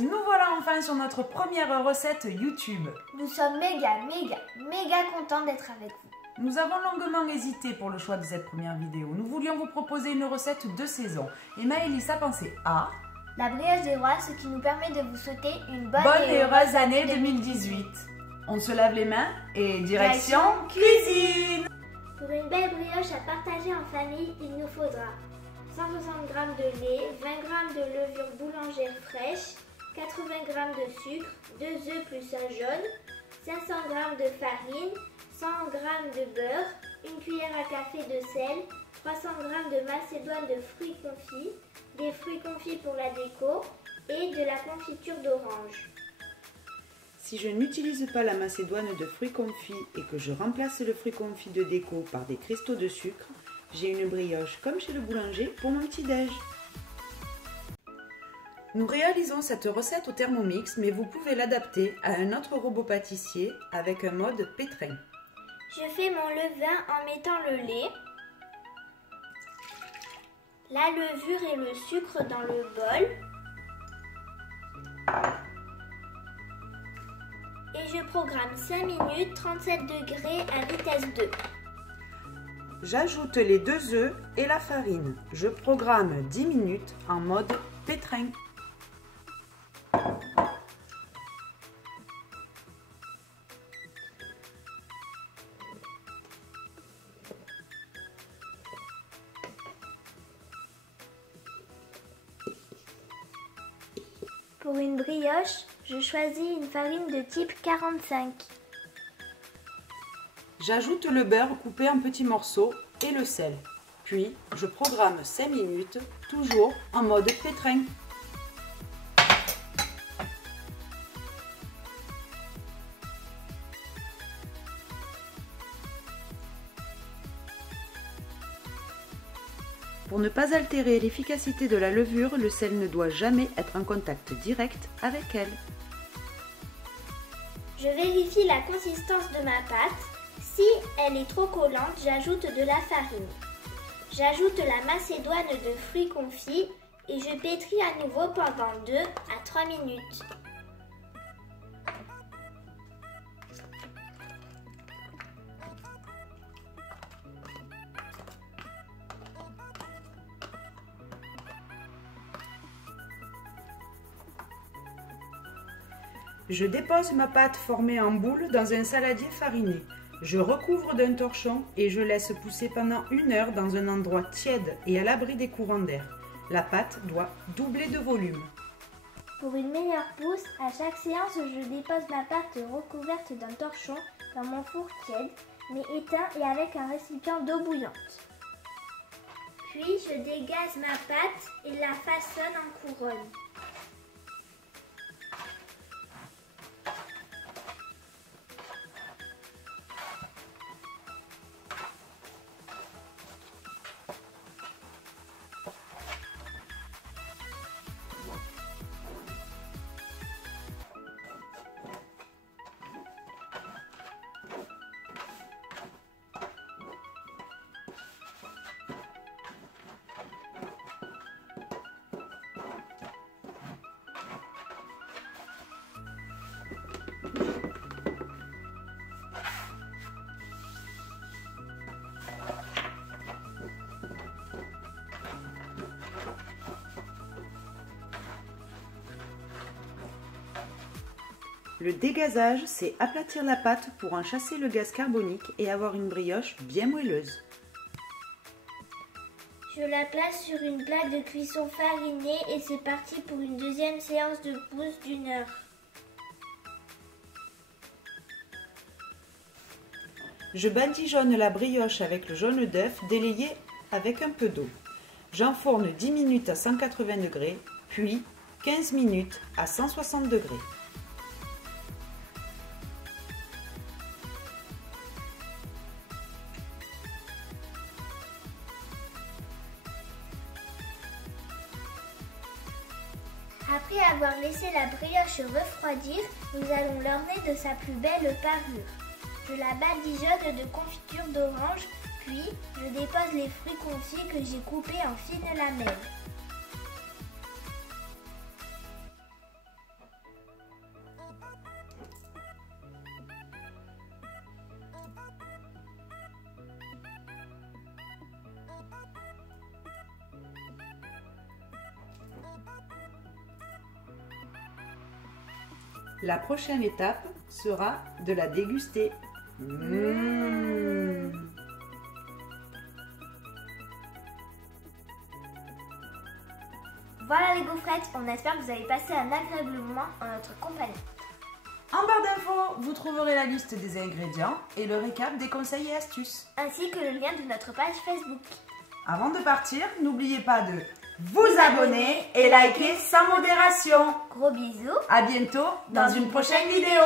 Nous voilà enfin sur notre première recette YouTube. Nous sommes méga contents d'être avec vous. Nous avons longuement hésité pour le choix de cette première vidéo. Nous voulions vous proposer une recette de saison. Et Maëlys a pensé à la brioche des rois, ce qui nous permet de vous souhaiter une bonne et heureuse année 2018. On se lave les mains et direction cuisine. Pour une belle brioche à partager en famille, il nous faudra 160 g de lait, 20 g de levure boulangère fraîche, 80 g de sucre, 2 œufs plus un jaune, 500 g de farine, 100 g de beurre, une cuillère à café de sel, 300 g de macédoine de fruits confits, des fruits confits pour la déco et de la confiture d'orange. Si je n'utilise pas la macédoine de fruits confits et que je remplace le fruit confit de déco par des cristaux de sucre, j'ai une brioche comme chez le boulanger pour mon petit-déj. Nous réalisons cette recette au Thermomix, mais vous pouvez l'adapter à un autre robot pâtissier avec un mode pétrin. Je fais mon levain en mettant le lait, la levure et le sucre dans le bol. Et je programme 5 minutes, 37 degrés à vitesse 2. J'ajoute les 2 œufs et la farine. Je programme 10 minutes en mode pétrin. Pour une brioche, je choisis une farine de type 45. J'ajoute le beurre coupé en petits morceaux et le sel. Puis, je programme 5 minutes, toujours en mode pétrin. Pour ne pas altérer l'efficacité de la levure, le sel ne doit jamais être en contact direct avec elle. Je vérifie la consistance de ma pâte. Si elle est trop collante, j'ajoute de la farine. J'ajoute la macédoine de fruits confits et je pétris à nouveau pendant 2 à 3 minutes. Je dépose ma pâte formée en boule dans un saladier fariné. Je recouvre d'un torchon et je laisse pousser pendant 1 heure dans un endroit tiède et à l'abri des courants d'air. La pâte doit doubler de volume. Pour une meilleure pousse, à chaque séance, je dépose ma pâte recouverte d'un torchon dans mon four tiède, mais éteint et avec un récipient d'eau bouillante. Puis je dégaze ma pâte et la façonne en couronne. Le dégazage, c'est aplatir la pâte pour en chasser le gaz carbonique et avoir une brioche bien moelleuse. Je la place sur une plaque de cuisson farinée et c'est parti pour une deuxième séance de pousse d'1 heure. Je badigeonne la brioche avec le jaune d'œuf délayé avec un peu d'eau. J'enfourne 10 minutes à 180 degrés, puis 15 minutes à 160 degrés. Après avoir laissé la brioche refroidir, nous allons l'orner de sa plus belle parure. Je la badigeonne de confiture d'orange, puis je dépose les fruits confits que j'ai coupés en fines lamelles. La prochaine étape sera de la déguster. Voilà les gaufrettes, on espère que vous avez passé un agréable moment en notre compagnie. En barre d'infos, vous trouverez la liste des ingrédients et le récap des conseils et astuces. Ainsi que le lien de notre page Facebook. Avant de partir, n'oubliez pas de vous abonner et liker sans modération. Gros bisous. À bientôt dans une prochaine vidéo.